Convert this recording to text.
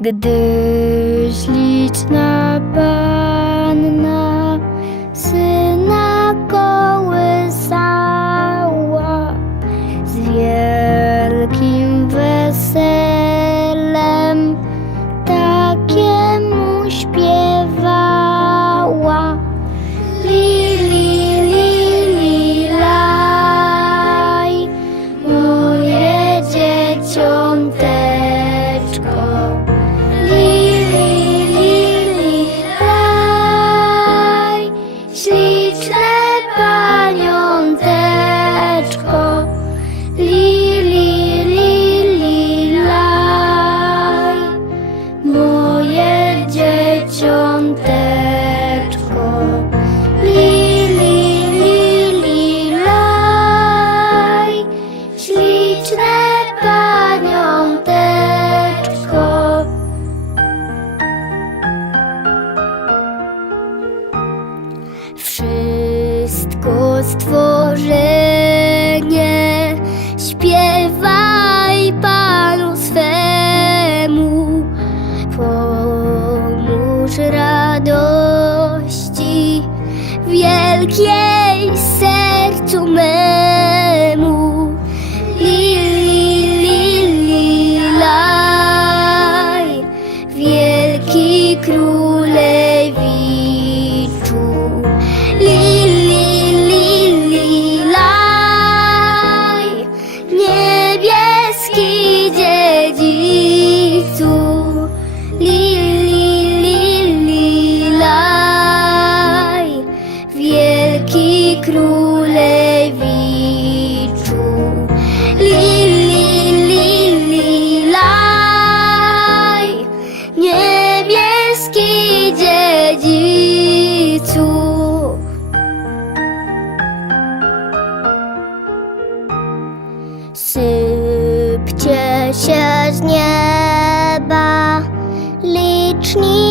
gdyż liczna panna. stworzył. Wielki królewiczu. Niebieski dziedzicu soon się z nieba liczni.